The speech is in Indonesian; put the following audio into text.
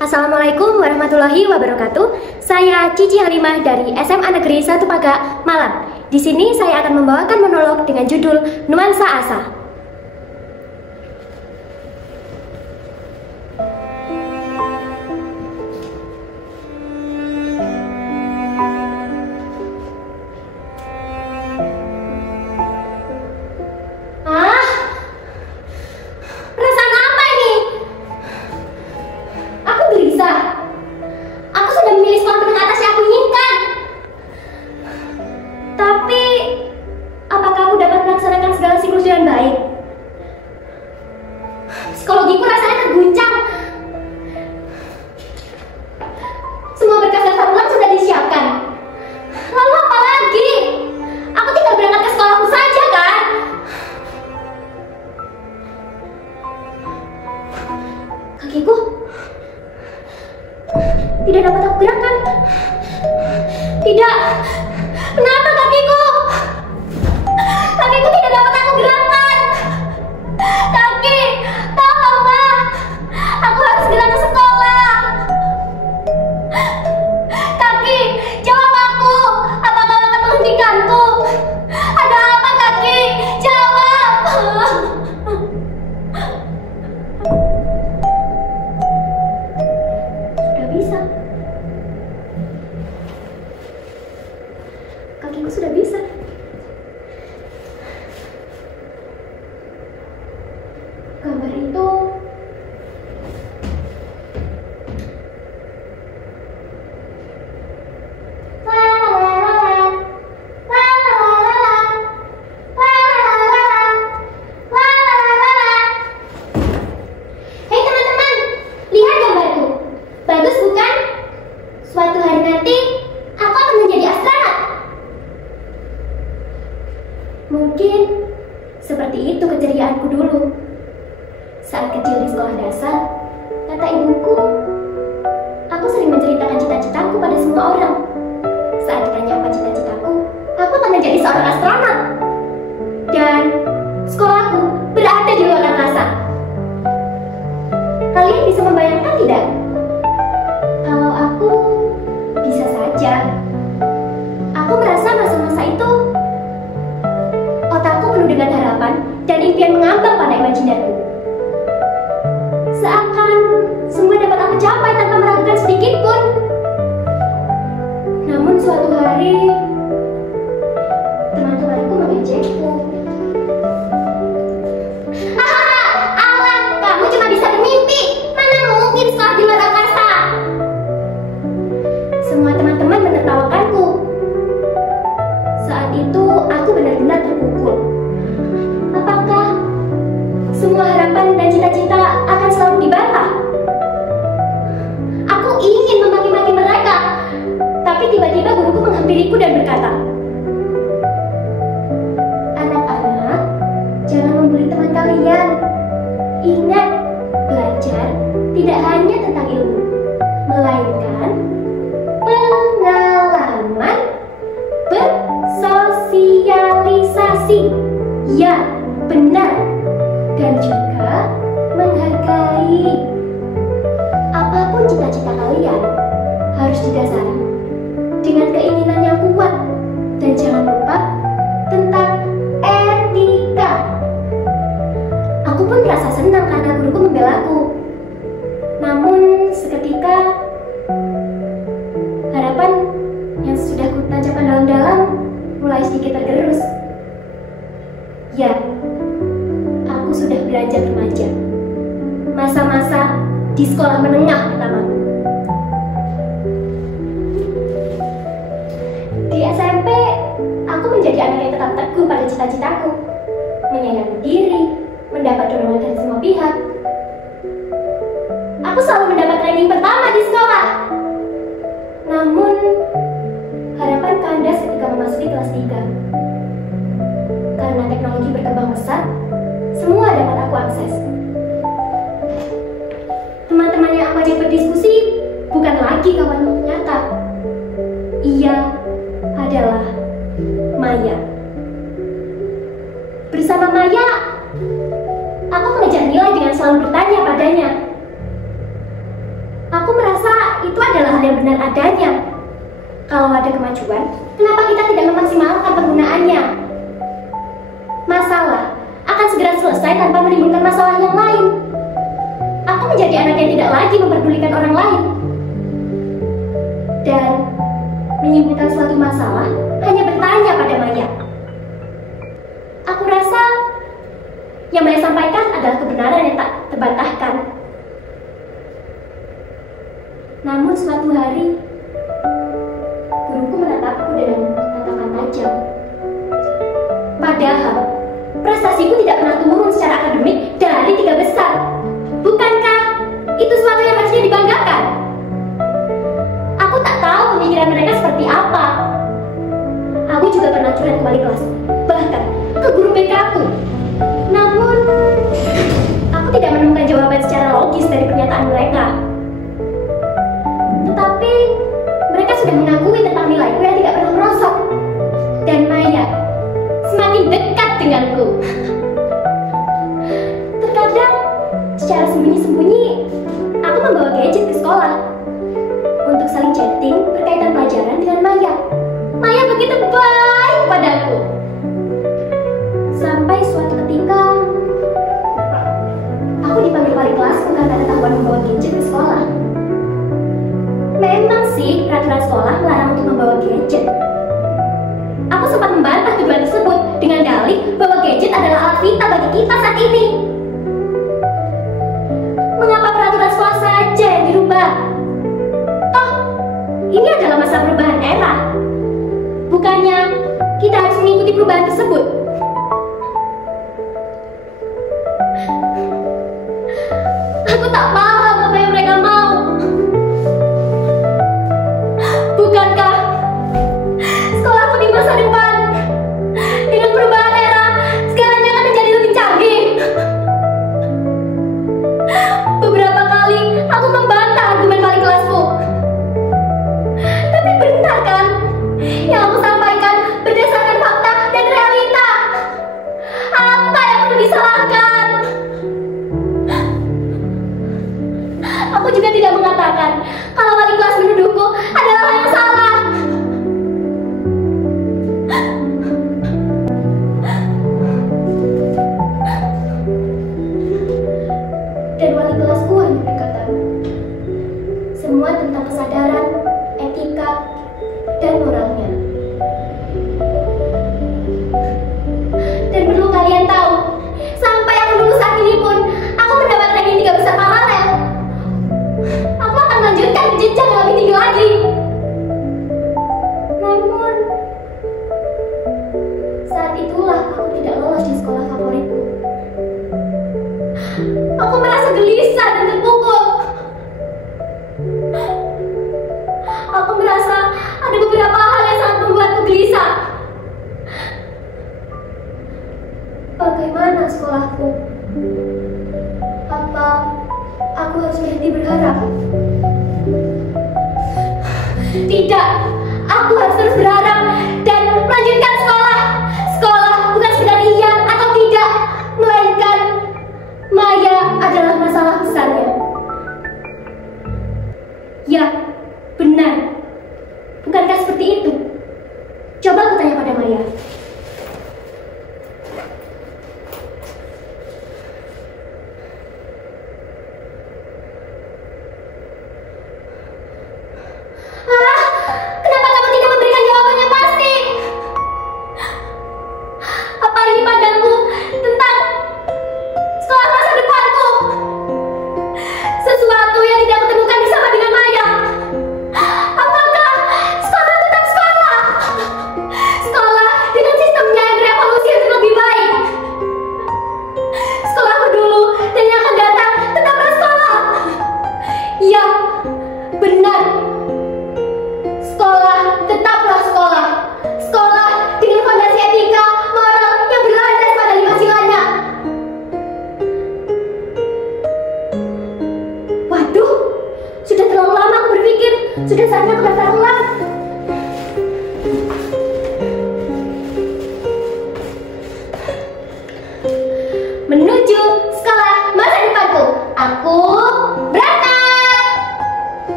Assalamualaikum warahmatullahi wabarakatuh. Saya Cici Halimah dari SMA Negeri 1 Pagak, Malang. Di sini saya akan membawakan monolog dengan judul Nuansa Asa. Tapi, apa kamu dapat melaksanakan segala siklus dengan baik? Psikologiku rasanya terguncang. Semua berkas dan formulir sudah disiapkan. Lalu apa lagi? Aku tinggal berangkat ke sekolahku saja, kan? Kakiku tidak dapat aku gerakkan. Tidak. Kenapa kakiku? Kakiku tidak dapat aku gerakkan. Kaki, tolonglah. Aku harus segera ke sekolah. Kaki, jawab aku. Apa kau akan menghentikanku? Ada apa, kaki? Jawab. Sudah bisa. Kakiku sudah bisa. Gambar itu Hei teman-teman, lihat gambarku. Bagus bukan? Suatu hari nanti aku akan menjadi astronot. Mungkin seperti itu keceriaanku dulu. Saat kecil di sekolah dasar, kata ibuku, aku sering menceritakan cita-citaku pada semua orang. Saat ditanya apa cita-citaku, aku akan menjadi seorang astronot. Dan sekolahku berada di luar angkasa. Kalian bisa membayangkan tidak? Kalau aku bisa saja. Aku merasa masa-masa itu otakku penuh dengan harapan dan impian mengambang pada imajinarku. Seakan semua dapat aku capai tanpa meragukan sedikit pun. Namun suatu hari, teman-temanku mengejekku. Alan, kamu cuma bisa bermimpi. Mana mungkin sekolah di luar angkasa? Semua teman-teman menertawakanku. Saat itu aku benar-benar terpukul. Apakah semua harapan dan cita-cita akan selalu dibantah? Aku ingin memaki-maki mereka, tapi tiba-tiba guruku menghampiriku dan berkata, "Anak-anak, jangan membuli teman kalian. Ingat, belajar tidak hanya tentang ilmu, melainkan pengalaman bersosialisasi." Ya, benar. Dan juga menghargai. Apapun cita-cita kalian harus didasari dengan keinginan yang kuat. Dan jangan lupa tentang etika. Aku pun merasa senang karena guruku membelaku. Namun seketika harapan yang sudah kutancapkan dalam-dalam mulai sedikit tergerus. Ya, aku sudah beranjak remaja. Masa-masa di sekolah menengah pertama. Di SMP, aku menjadi anak yang tetap teguh pada cita-citaku. Menyayangi diri, mendapat dorongan dari semua pihak. Aku selalu mendapat ranking pertama di sekolah. Namun, harapan kandas ketika memasuki kelas 3. Karena teknologi berkembang pesat, semua dapat aku akses. Teman-teman yang aku ajak berdiskusi bukan lagi kawan nyata. Ia adalah Maya. Bersama Maya, aku mengejar nilai dengan selalu bertanya padanya. Aku hal yang benar adanya. Kalau ada kemajuan, kenapa kita tidak memaksimalkan penggunaannya? Masalah akan segera selesai tanpa menimbulkan masalah yang lain. Aku menjadi anak yang tidak lagi memperdulikan orang lain. Dan menyimpulkan suatu masalah hanya bertanya pada Maya. Aku rasa yang Maya sampaikan adalah kebenaran yang tak terbantahkan. Namun suatu hari, guruku menatapku dengan tatapan tajam. Padahal, prestasiku tidak pernah turun secara akademik dari 3 besar. Bukankah itu suatu yang harusnya dibanggakan? Aku tak tahu pemikiran mereka seperti apa. Aku juga pernah curhat ke wali kelas, bahkan ke guru BK aku. Namun, aku tidak menemukan jawaban secara logis dari pernyataan mereka. Tetapi, mereka sudah mengakui tentang nilaiku yang tidak pernah merosot. Dan Maya semakin dekat denganku. Terkadang, secara sembunyi-sembunyi, aku membawa gadget ke sekolah untuk saling chatting berkaitan pelajaran dengan Maya. Maya begitu baik padaku. Sampai suatu ketika, aku dipanggil wali kelasku karena ketahuan membawa gadget ke sekolah. Memang sih, peraturan sekolah melarang untuk membawa gadget. Aku sempat membantah tuduhan tersebut dengan dalih bahwa gadget adalah alat vital bagi kita saat ini. Mengapa peraturan sekolah saja yang dirubah? Toh, ini adalah masa perubahan era. Bukannya kita harus mengikuti perubahan tersebut. Aku tak paham apa yang mereka mau. Bukankah sekolahku di masa depan dengan perubahan era segalanya akan menjadi lebih canggih? Beberapa kali aku membantah argumen wali kelasku. Tapi benar kan? Yang aku sampaikan berdasarkan fakta dan realita. Apa yang perlu disalahkan? Aku juga tidak mengatakan kalau wali kelas menuduhku adalah hal yang salah. Dan wali kelasku hanya berkata, semua tentang kesadaran, etika, dan moralnya. Dan perlu kalian tahu, sampai aku lulus saat ini pun, aku mendapat ranking 3 besar paralel. Aku akan melanjutkan ke jenjang yang lebih tinggi lagi. Namun, saat itulah aku tidak lolos di sekolah favoritku. Aku merasa gelisah dan terpukul. Aku merasa ada beberapa hal yang sangat membuatku gelisah. Bagaimana sekolahku? Apa aku harus berhenti berharap? Tidak, aku harus terus berharap dan melanjutkan sekolah. Sekolah bukan sekedar iya atau tidak, melainkan Maya adalah masalah besarnya. Ya, benar. Bukankah seperti itu? Coba aku tanya pada Maya. Kenapa kamu tidak memberikan jawaban yang pasti? Apa ini padaku tentang sekolah masa depanku? Sesuatu yang tidak aku temukan bersama dengan Maya. Apakah sekolah tetap sekolah? Sekolah dengan sistemnya yang berevolusi untuk lebih baik. Sekolahku dulu dan yang akan datang tetaplah sekolah. Ya, benar. Sekolah tetaplah sekolah. Sekolah dengan fondasi etika, moral yang berlandas pada 5 silanya. Waduh, sudah terlalu lama aku berpikir. Sudah saatnya aku daftar ulang.